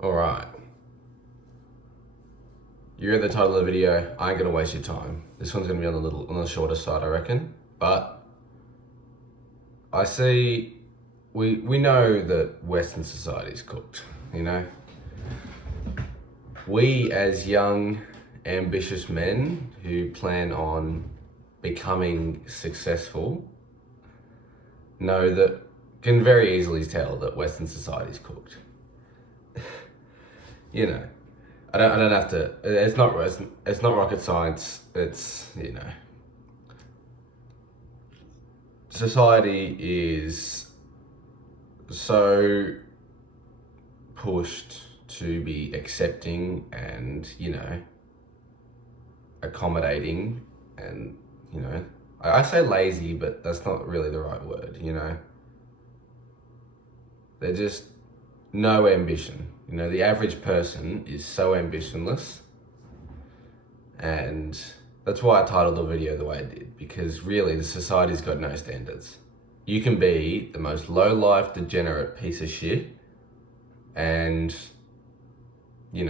Alright. You read the title of the video, I ain't gonna waste your time. This one's gonna be on the shorter side, I reckon. But I see, we know that Western society's cooked, you know? We as young, ambitious men who plan on becoming successful can very easily tell that Western society's cooked. You know, I don't have to. It's not rocket science. It's society is so pushed to be accepting and accommodating, and I say lazy, but that's not really the right word. They're just no ambition. The average person is so ambitionless, and that's why I titled the video the way I did, because really the society's got no standards. You can be the most low-life, degenerate piece of shit, and you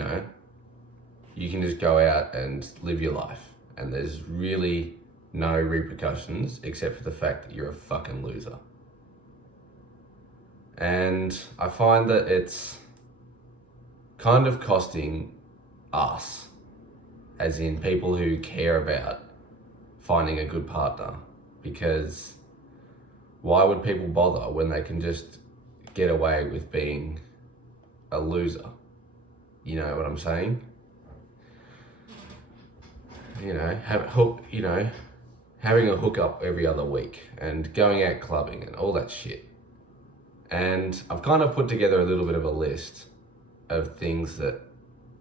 can just go out and live your life, and there's really no repercussions except for the fact that you're a fucking loser. And I find that it's kind of costing us, as in people who care about finding a good partner, because why would people bother when they can just get away with being a loser? You know what I'm saying? Having a hookup every other week and going out clubbing and all that shit. And I've kind of put together a little bit of a list of things that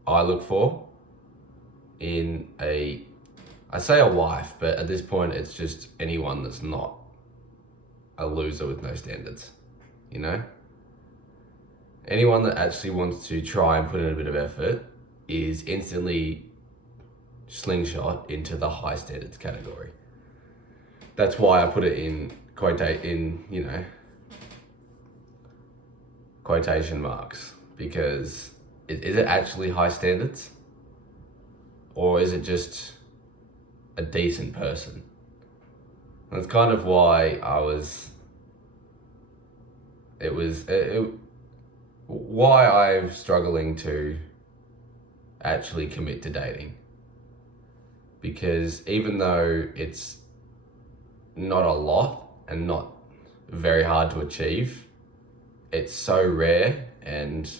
I look for in I say a wife, but at this point it's just anyone that's not a loser with no standards, Anyone that actually wants to try and put in a bit of effort is instantly slingshot into the high standards category. That's why I put it in quotation marks, because is it actually high standards, or is it just a decent person? That's kind of why why I'm struggling to actually commit to dating, because even though it's not a lot and not very hard to achieve, it's so rare, and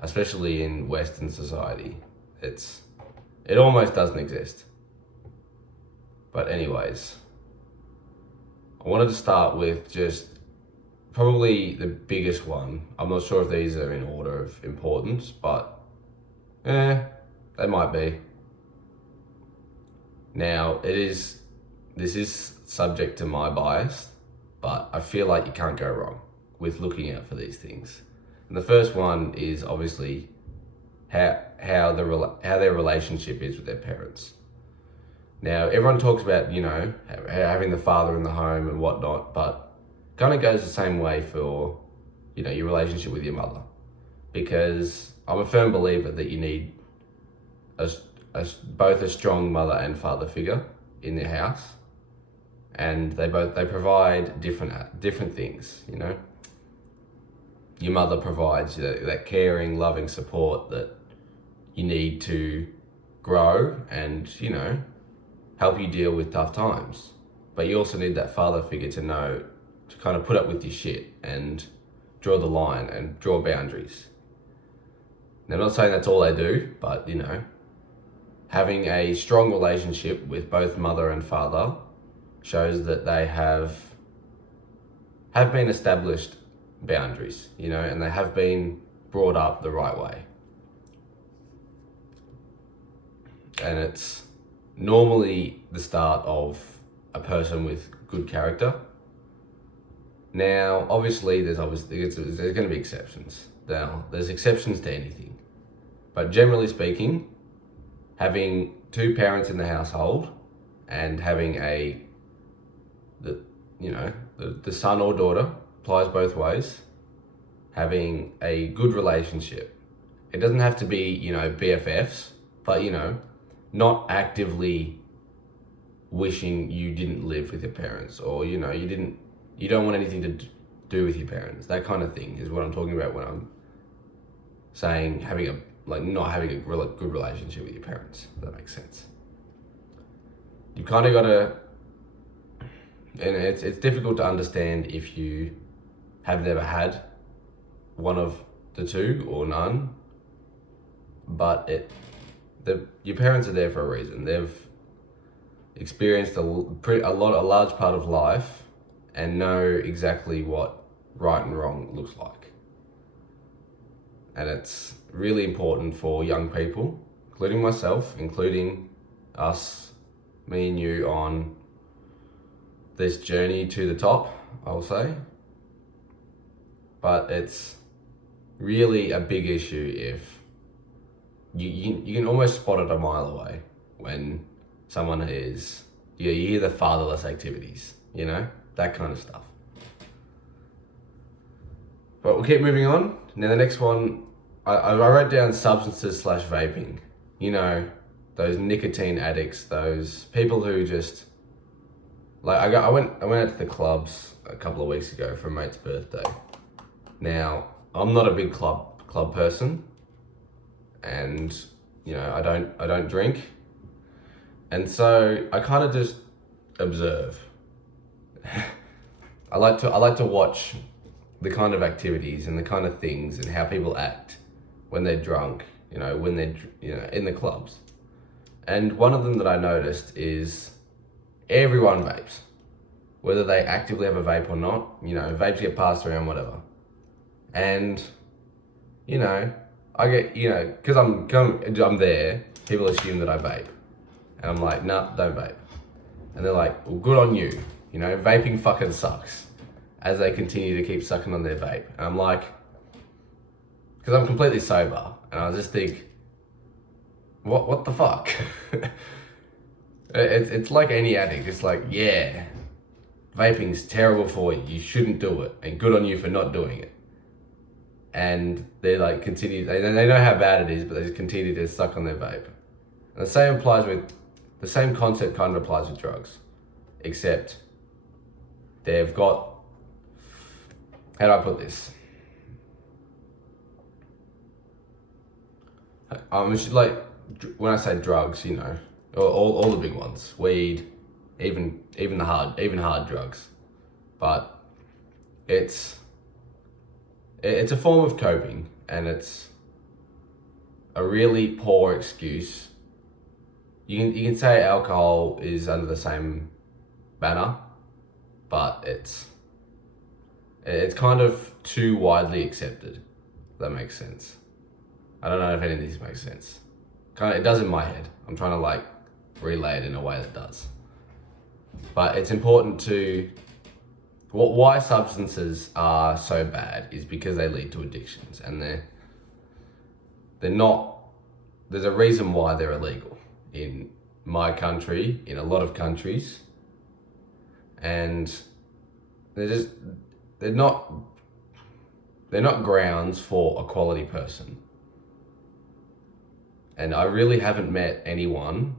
especially in Western society, it almost doesn't exist. But anyways, I wanted to start with just probably the biggest one. I'm not sure if these are in order of importance, but they might be. Now, this is subject to my bias, but I feel like you can't go wrong with looking out for these things. And the first one is obviously how their relationship is with their parents. Now, everyone talks about, having the father in the home and whatnot, but kind of goes the same way for, your relationship with your mother. Because I'm a firm believer that you need both a strong mother and father figure in their house. And they provide different things, Your mother provides that caring, loving support that you need to grow and, help you deal with tough times. But you also need that father figure to kind of put up with your shit and draw the line and draw boundaries. Now, I'm not saying that's all they do, but, having a strong relationship with both mother and father shows that they have been established boundaries, and they have been brought up the right way. And it's normally the start of a person with good character. Now, obviously, there's going to be exceptions. Now, there's exceptions to anything. But generally speaking, having two parents in the household and having the son or daughter, applies both ways, having a good relationship it doesn't have to be, you know, BFFs, but, you know, not actively wishing you didn't live with your parents, or, you know, you don't want anything to do with your parents. That kind of thing is what I'm talking about when I'm saying not having a good relationship with your parents. If that makes sense. You kind of got to, and it's difficult to understand if you have never had one of the two or none, but your parents are there for a reason. They've experienced a large part of life and know exactly what right and wrong looks like. And it's really important for young people, including myself, including us, me and you, on this journey to the top, I'll say. But it's really a big issue if you can almost spot it a mile away when someone is, you hear the fatherless activities, you know, that kind of stuff. But we'll keep moving on. Now the next one, I wrote down substances / vaping. You know, those nicotine addicts, those people who just, like, I went out to the clubs a couple of weeks ago for a mate's birthday. Now, I'm not a big club person, and, you know, I don't drink. And so I kind of just observe. I like to watch the kind of activities and the kind of things and how people act when they're drunk, you know, when they're, you know, in the clubs. And one of them that I noticed is everyone vapes, whether they actively have a vape or not. You know, vapes get passed around, whatever. And, you know, I get, you know, because I'm there, people assume that I vape. And I'm like, nah, don't vape. And they're like, well, good on you. You know, vaping fucking sucks. As they continue to keep sucking on their vape. And I'm like, because I'm completely sober. And I just think, what the fuck? It's like any addict. It's like, yeah, vaping's terrible for you. You shouldn't do it. And good on you for not doing it. And they like continue, they know how bad it is, but they just continue to suck on their vape. And the same concept kind of applies with drugs, except they've got, how do I put this? Like, when I say drugs, you know, all the big ones, weed, even hard drugs, but it's a form of coping, and it's a really poor excuse. You can say alcohol is under the same banner, but it's kind of too widely accepted. If that makes sense. I don't know if any of these makes sense. It does in my head. I'm trying to like relay it in a way that does. But it's important to, why substances are so bad is because they lead to addictions, and they're not, there's a reason why they're illegal in my country, in a lot of countries, and they're not grounds for a quality person. And I really haven't met anyone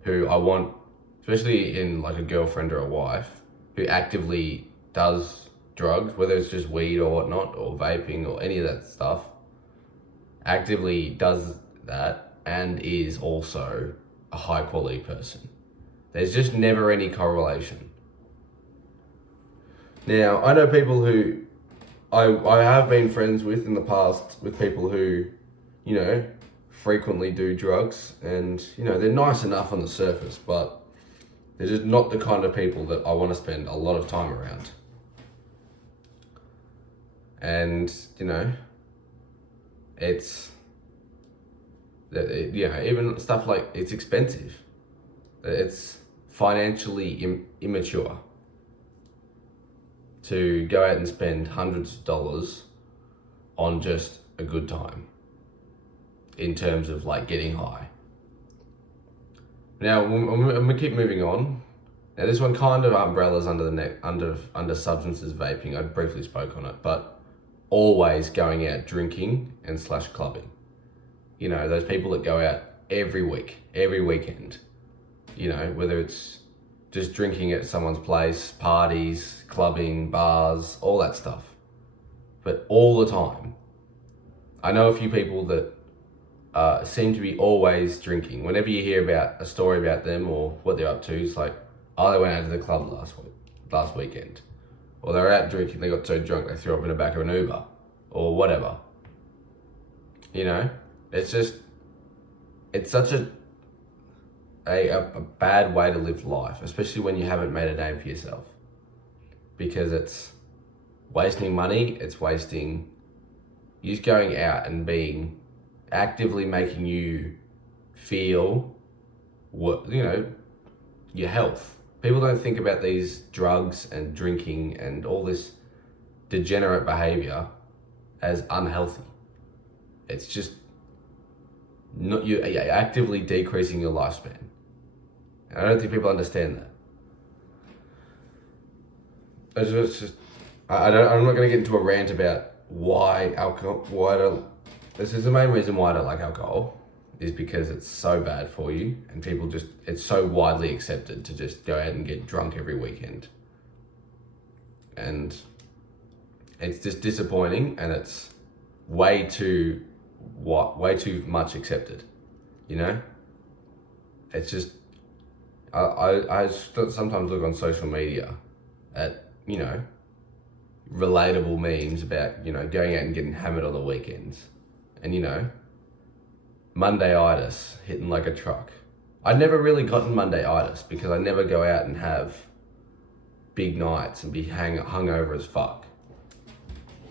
who I want, especially in like a girlfriend or a wife, who actively does drugs, whether it's just weed or whatnot, or vaping or any of that stuff, actively does that and is also a high quality person. There's just never any correlation. Now, I know people who I have been friends with in the past, with people who, you know, frequently do drugs, and, you know, they're nice enough on the surface, but they're just not the kind of people that I want to spend a lot of time around. And, you know, even stuff like, it's expensive. It's financially immature to go out and spend hundreds of dollars on just a good time in terms of like getting high. Now, I'm gonna keep moving on. Now, this one kind of umbrellas under substances vaping. I briefly spoke on it, but always going out drinking and slash clubbing. You know, those people that go out every week, every weekend, you know, whether it's just drinking at someone's place, parties, clubbing, bars, all that stuff. But all the time. I know a few people that seem to be always drinking. Whenever you hear about a story about them or what they're up to, it's like, oh, they went out to the club last weekend. Or they were out drinking, they got so drunk they threw up in the back of an Uber. Or whatever. You know? It's such a bad way to live life, especially when you haven't made a name for yourself. Because it's wasting money, it's wasting you just going out and being actively making you feel what, you know, your health. People don't think about these drugs and drinking and all this degenerate behavior as unhealthy. It's just not you're actively decreasing your lifespan. And I don't think people understand that. I'm not going to get into a rant about why alcohol. This is the main reason why I don't like alcohol, is because it's so bad for you, and people it's so widely accepted to just go out and get drunk every weekend. And it's just disappointing, and it's way too much accepted, you know? It's just, I sometimes look on social media at, you know, relatable memes about, you know, going out and getting hammered on the weekends. And, you know, Monday-itis, hitting like a truck. I'd never really gotten Monday-itis because I never go out and have big nights and be hungover as fuck.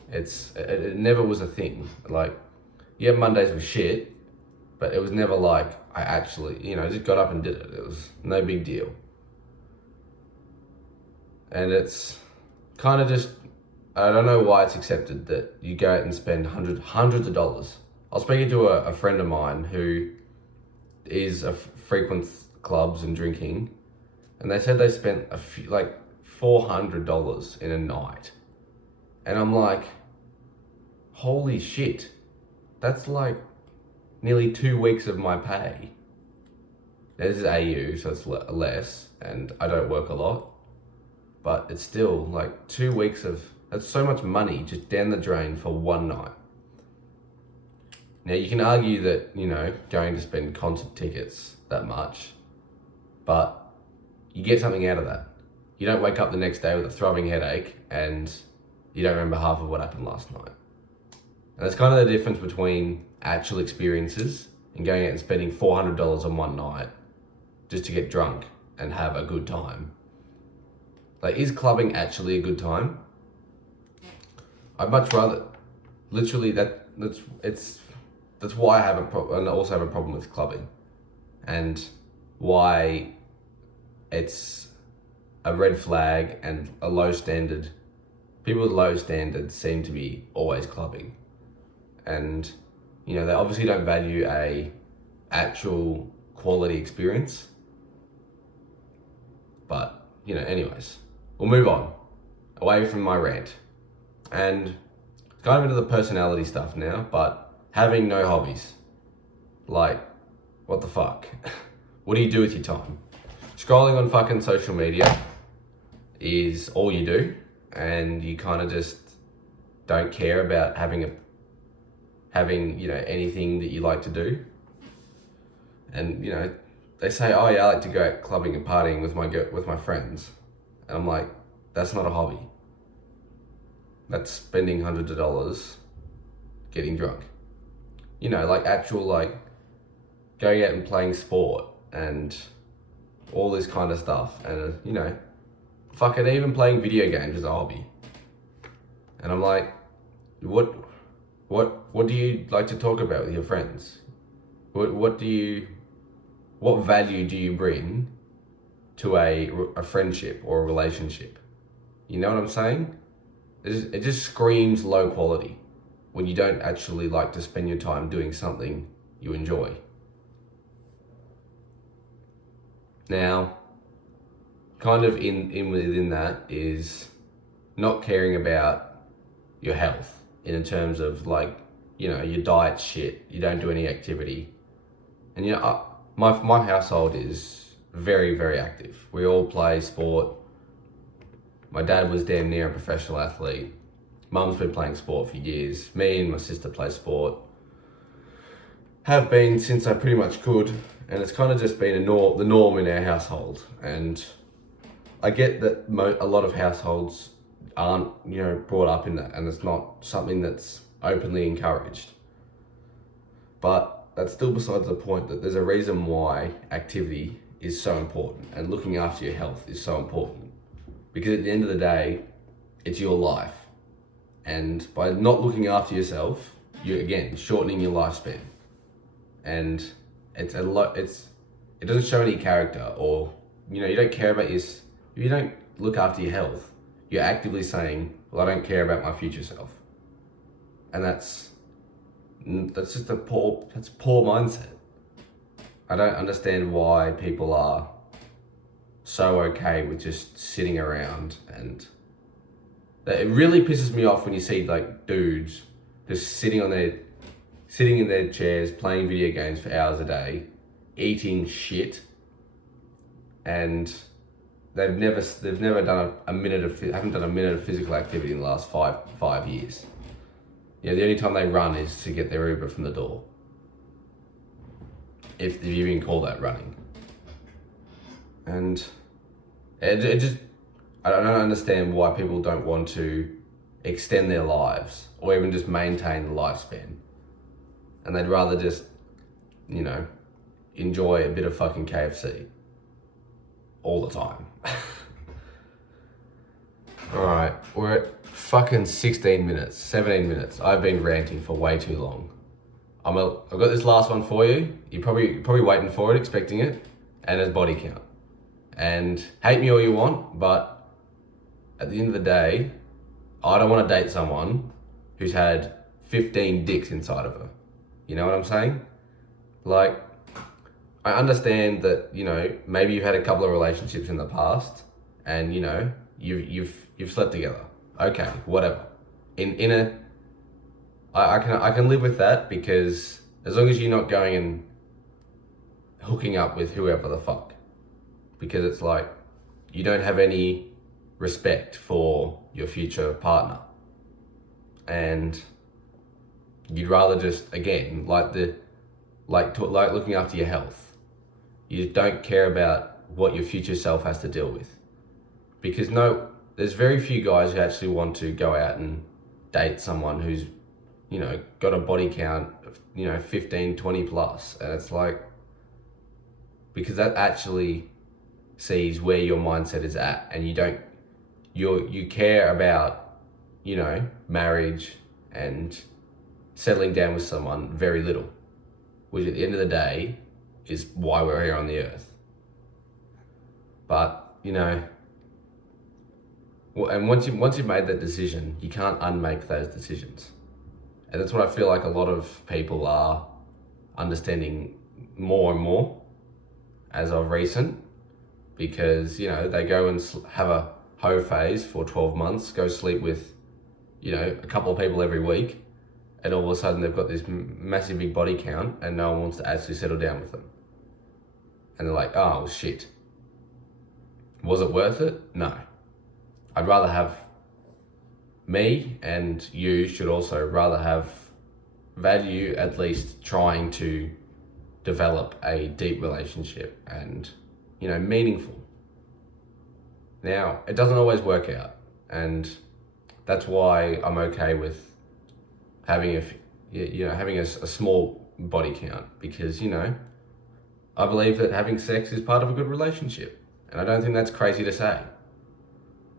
It never was a thing. Like, yeah, Mondays were shit, but it was never like I actually, you know, just got up and did it. It was no big deal. And it's kind of just, I don't know why it's accepted that you go out and spend hundreds of dollars. I was speaking to a friend of mine who frequents clubs and drinking, and they said they spent like $400 in a night. And I'm like, holy shit, that's like nearly 2 weeks of my pay. This is AU, so it's less, and I don't work a lot, but it's still like 2 weeks that's so much money just down the drain for one night. Now you can argue that, you know, going to spend concert tickets that much, but you get something out of that. You don't wake up the next day with a throbbing headache and you don't remember half of what happened last night. And that's kind of the difference between actual experiences and going out and spending $400 on one night just to get drunk and have a good time. Like, is clubbing actually a good time? I'd much rather, literally, that's why I have and also have a problem with clubbing, and why it's a red flag and a low standard. People with low standards seem to be always clubbing, and, you know, they obviously don't value a actual quality experience. But, you know, anyways, we'll move on away from my rant. And kind of into the personality stuff now, but having no hobbies. Like, what the fuck? What do you do with your time? Scrolling on fucking social media is all you do, and you kind of just don't care about having, you know, anything that you like to do. And, you know, they say, oh yeah, I like to go out clubbing and partying with my friends. And I'm like, that's not a hobby. That's spending hundreds of dollars getting drunk. You know, like actual, like, going out and playing sport and all this kind of stuff. And, you know, fucking even playing video games is a hobby. And I'm like, what do you like to talk about with your friends? What value do you bring to a friendship or a relationship? You know what I'm saying? It just screams low quality when you don't actually like to spend your time doing something you enjoy. Now, kind of within that is not caring about your health. in terms of like, your diet shit, you don't do any activity. And my household is very, very active. We all play sport. My dad was damn near a professional athlete. Mum's been playing sport for years. Me and my sister play sport. Have been since I pretty much could. And it's kind of just been the norm in our household. And I get that a lot of households aren't, brought up in that. And it's not something that's openly encouraged. But that's still besides the point, that there's a reason why activity is so important and looking after your health is so important. Because at the end of the day, it's your life. And by not looking after yourself, you're again shortening your lifespan. And it doesn't show any character, or you don't care about if you don't look after your health, you're actively saying, well, I don't care about my future self. And that's just poor mindset. I don't understand why people are so okay with just sitting around, and it really pisses me off when you see like dudes just sitting in their chairs playing video games for hours a day, eating shit, and they've never done haven't done a minute of physical activity in the last five years. The only time they run is to get their Uber from the door. If you even call that running. And I don't understand why people don't want to extend their lives or even just maintain the lifespan. And they'd rather just, enjoy a bit of fucking KFC all the time. All right, we're at fucking 17 minutes. I've been ranting for way too long. I've got this last one for you. You're probably waiting for it, expecting it, and it's body count. And hate me all you want, but at the end of the day, I don't want to date someone who's had 15 dicks inside of her. You know what I'm saying? Like, I understand that, maybe you've had a couple of relationships in the past, and you've slept together. Okay, whatever. I can live with that, because as long as you're not going and hooking up with whoever the fuck, because it's like you don't have any respect for your future partner, and you'd rather just again like looking after your health. You don't care about what your future self has to deal with, because there's very few guys who actually want to go out and date someone who's got a body count of 15, 20 plus. And it's like, because that actually sees where your mindset is at, and you care about marriage and settling down with someone very little, which at the end of the day is why we're here on the earth. But and once you've made that decision, you can't unmake those decisions. And that's what I feel like a lot of people are understanding more and more as of recent, because they go and have a hoe phase for 12 months, go sleep with a couple of people every week, and all of a sudden they've got this massive big body count, and no one wants to actually settle down with them. And they're like, oh shit, was it worth it? No. I'd rather have me, and you should also rather have value, at least trying to develop a deep relationship and meaningful. Now, it doesn't always work out, and that's why I'm okay with having a small body count, because I believe that having sex is part of a good relationship, and I don't think that's crazy to say.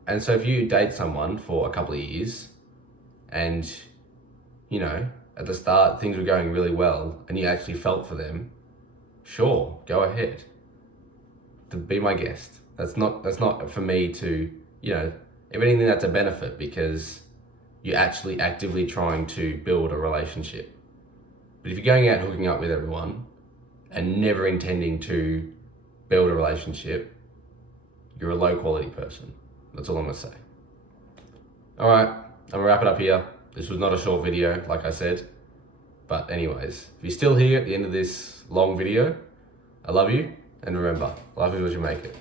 And so if you date someone for a couple of years, and at the start things were going really well and you actually felt for them, sure, go ahead to be my guest. That's not for me to, if anything, that's a benefit, because you're actually actively trying to build a relationship. But if you're going out hooking up with everyone and never intending to build a relationship, you're a low quality person. That's all I'm gonna say. All right, I'm gonna wrap it up here. This was not a short video, like I said. But anyways, if you're still here at the end of this long video, I love you. And remember, life is what you make it.